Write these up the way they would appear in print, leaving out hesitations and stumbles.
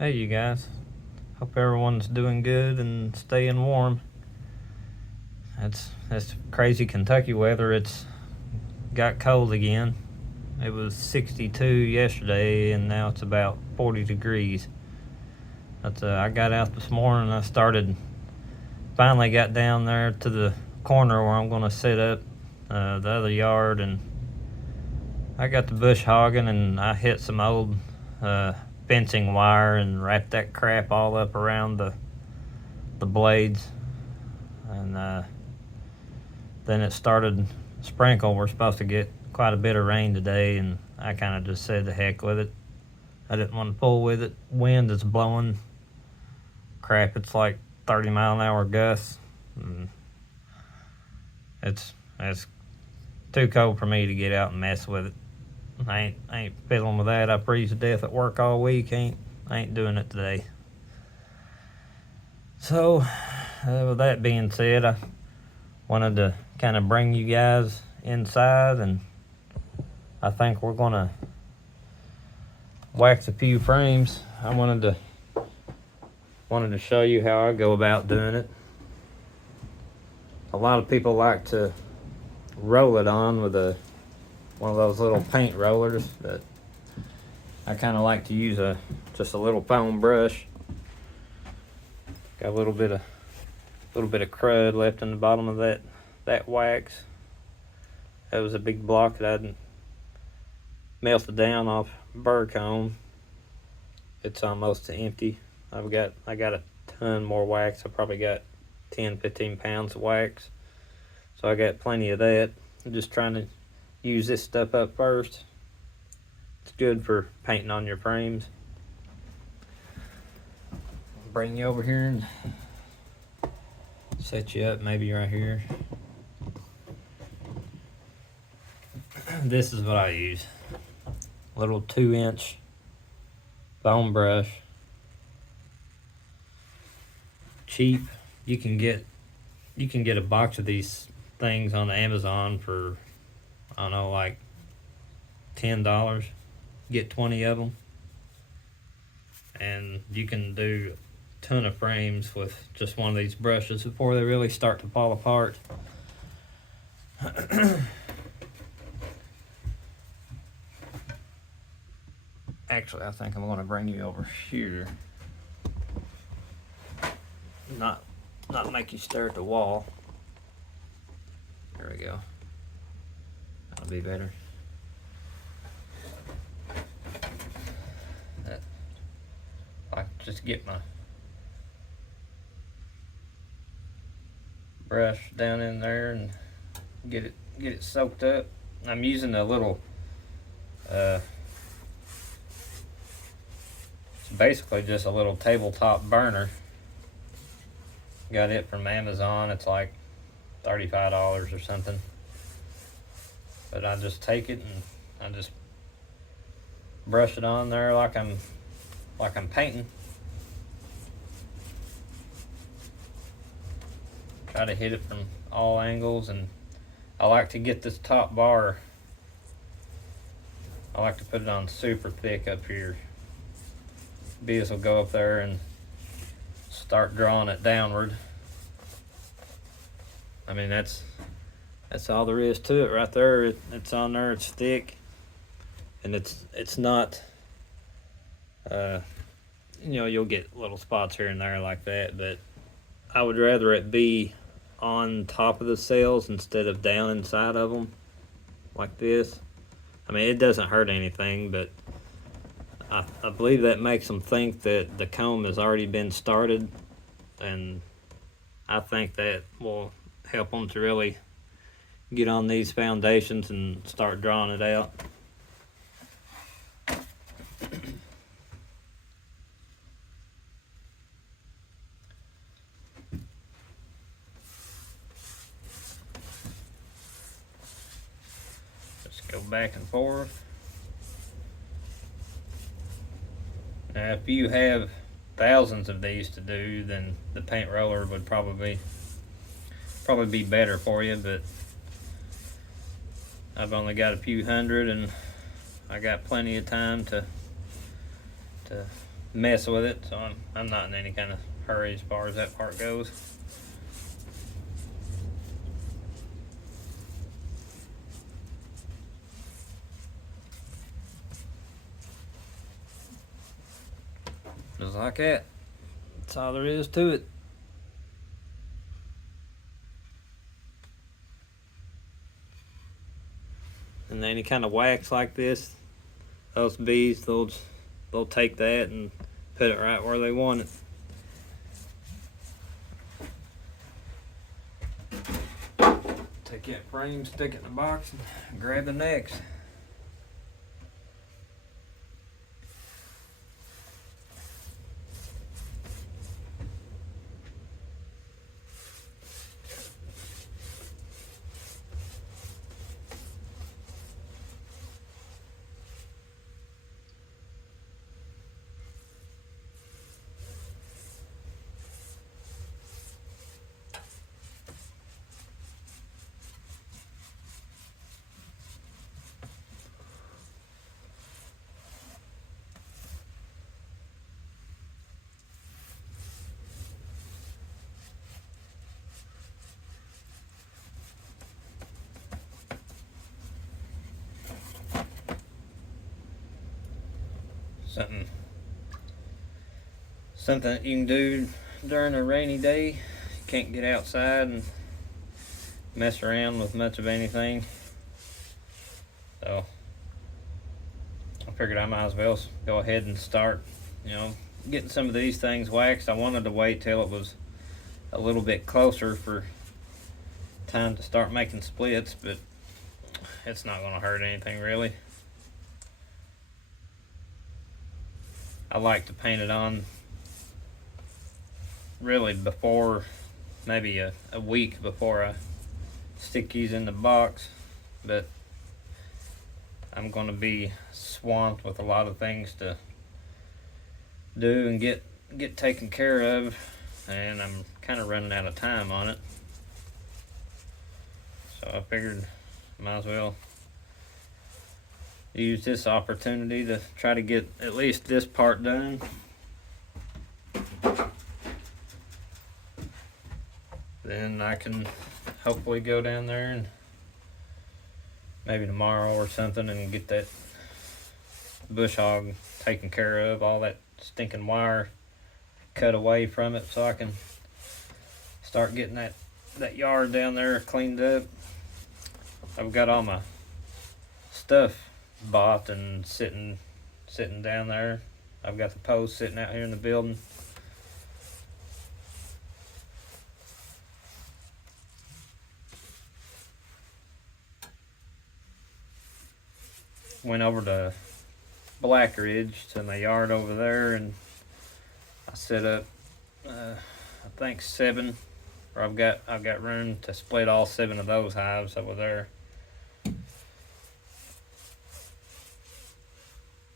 Hey, you guys. Hope everyone's doing good and staying warm. That's crazy Kentucky weather. It's got cold again. It was 62 yesterday, and now it's about 40 degrees. I got out this morning. Finally got down there to the corner where I'm going to set up the other yard, and I got the bush hogging, and I hit some old fencing wire and wrapped that crap all up around the blades, and then it started sprinkle. We're supposed to get quite a bit of rain today, and I kind of just said the heck with it. I didn't want to pull with it. Wind is blowing. Crap, it's like 30-mile-an-hour gusts. And it's too cold for me to get out and mess with it. I ain't fiddling with that. I freeze to death at work all week. I ain't doing it today. So, with that being said, I wanted to kind of bring you guys inside, and I think we're gonna wax a few frames. I wanted to show you how I go about doing it. A lot of people like to roll it on with one of those little paint rollers, but I kind of like to use just a little foam brush. Got a little bit of crud left in the bottom of that wax. That was a big block that I'd melted down off burr comb. It's almost empty. I got a ton more wax. I probably got 10-15 pounds of wax, so I got plenty of that. I'm just trying to use this stuff up first. It's good for painting on your frames. I'll bring you over here and set you up maybe right here. This is what I use. A little 2-inch foam brush. Cheap. You can get a box of these things on Amazon for, I don't know, like $10. Get 20 of them, and you can do a ton of frames with just one of these brushes before they really start to fall apart. Actually, I think I'm going to bring you over here. Not make you stare at the wall. There we go. That'll be better. I just get my brush down in there and get it soaked up. I'm using a little it's basically just a little tabletop burner. Got it from Amazon. It's like $35 or something. But I just take it and I just brush it on there like I'm painting. Try to hit it from all angles, and I like to get this top bar. I like to put it on super thick up here. Bees will go up there and start drawing it downward. I mean, that's all there is to it right there. It's on there, it's thick, and it's not you'll get little spots here and there like that, but I would rather it be on top of the cells instead of down inside of them like this. I mean, it doesn't hurt anything, but I believe that makes them think that the comb has already been started, and I think that will help them to really get on these foundations and start drawing it out. Just go back and forth. Now, if you have thousands of these to do, then the paint roller would probably be better for you, but I've only got a few hundred, and I got plenty of time to mess with it, so I'm not in any kind of hurry as far as that part goes. Just like that. That's all there is to it. And any kind of wax like this, those bees, they'll take that and put it right where they want it. Take that frame, stick it in the box, and grab the next. Something that you can do during a rainy day. You can't get outside and mess around with much of anything. So I figured I might as well go ahead and start, getting some of these things waxed. I wanted to wait till it was a little bit closer for time to start making splits, but it's not going to hurt anything really. I like to paint it on really before, maybe a week before I stick these in the box, but I'm going to be swamped with a lot of things to do and get taken care of, and I'm kind of running out of time on it. So I figured might as well use this opportunity to try to get at least this part done. Then I can hopefully go down there and maybe tomorrow or something and get that bush hog taken care of, all that stinking wire cut away from it, so I can start getting that yard down there cleaned up. I've got all my stuff bought and sitting down there. I've got the post sitting out here in the building. Went over to Black Ridge to my yard over there, and I set up I think 7, or I've got room to split all 7 of those hives over there.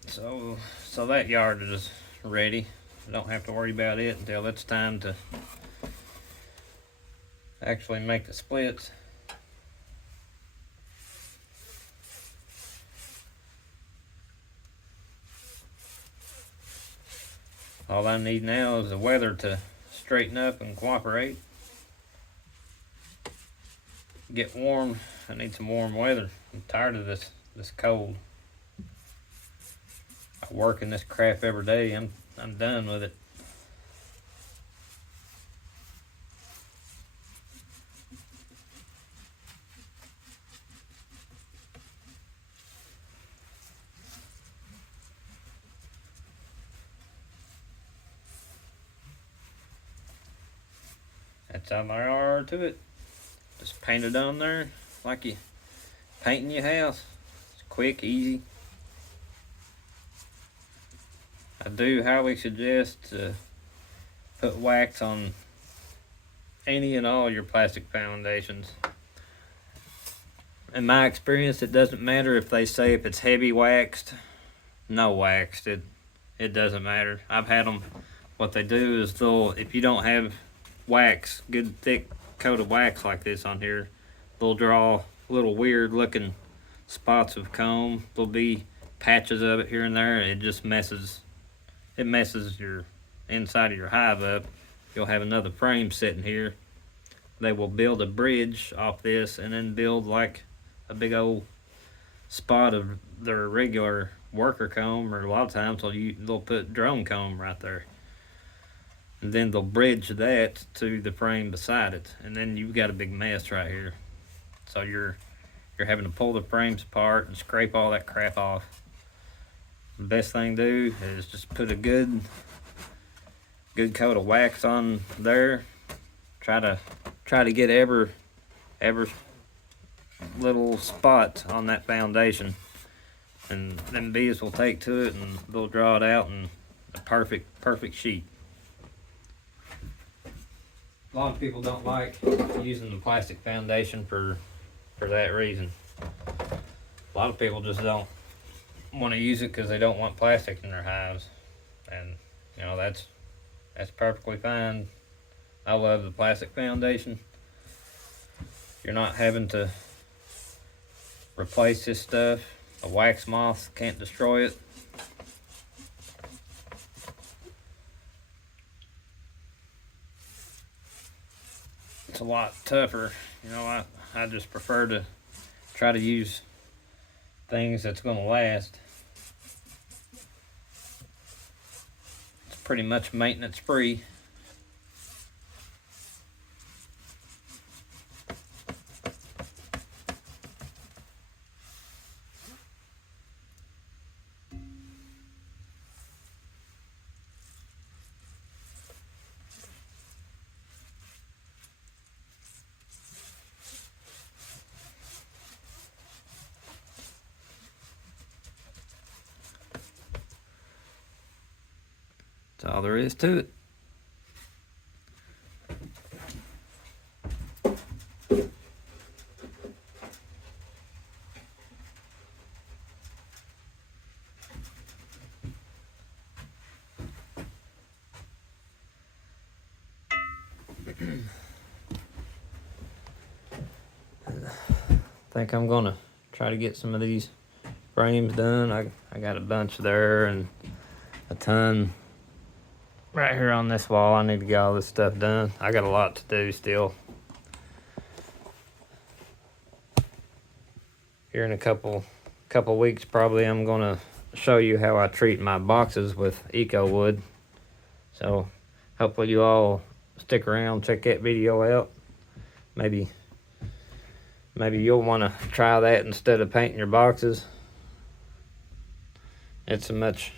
So that yard is ready. I don't have to worry about it until it's time to actually make the splits. All I need now is the weather to straighten up and cooperate. Get warm. I need some warm weather. I'm tired of this cold. I work in this crap every day. I'm done with it. That's all there are to it. Just paint it on there like you painting your house. It's quick, easy. I do highly suggest to put wax on any and all your plastic foundations. In my experience, it doesn't matter if they say if it's heavy waxed, no waxed. It doesn't matter. I've had them. What they do is if you don't have wax, good thick coat of wax like this on here, they'll draw little weird looking spots of comb. There'll be patches of it here and there, and it just messes it messes your inside of your hive up. You'll have another frame sitting here. They will build a bridge off this and then build like a big old spot of their regular worker comb, or a lot of times they'll put drone comb right there. And then they'll bridge that to the frame beside it, and then you've got a big mess right here. So you're having to pull the frames apart and scrape all that crap off. The best thing to do is just put a good coat of wax on there. Try to get every little spot on that foundation, and them bees will take to it and they'll draw it out in a perfect sheet. A lot of people don't like using the plastic foundation for that reason. A lot of people just don't want to use it because they don't want plastic in their hives, and you know that's perfectly fine. I love the plastic foundation. You're not having to replace this stuff. A wax moth can't destroy it. It's a lot tougher. You know, I just prefer to try to use things that's going to last. It's pretty much maintenance free. That's all there is to it. I think I'm gonna try to get some of these frames done. I got a bunch there and a ton right here on this wall. I need to get all this stuff done. I got a lot to do still. Here in a couple weeks probably I'm gonna show you how I treat my boxes with eco wood. So hopefully you all stick around, check that video out. Maybe you'll want to try that instead of painting your boxes. It's a much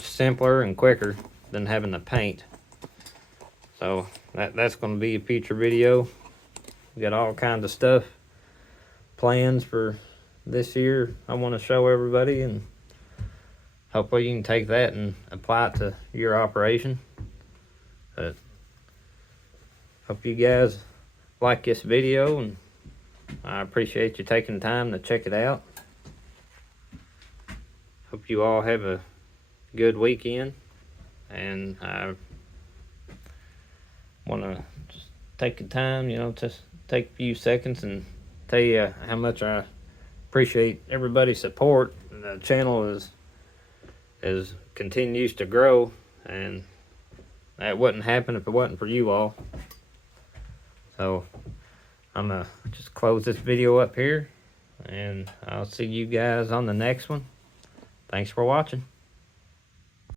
simpler and quicker than having to paint. So that's going to be a future video. We got all kinds of stuff, plans for this year I want to show everybody, and hopefully you can take that and apply it to your operation. But hope you guys like this video, and I appreciate you taking the time to check it out. Hope you all have a good weekend, and I want to just take the time, just take a few seconds and tell you how much I appreciate everybody's support. The channel is continues to grow, and that wouldn't happen if it wasn't for you all. So I'm gonna just close this video up here, and I'll see you guys on the next one. Thanks for watching.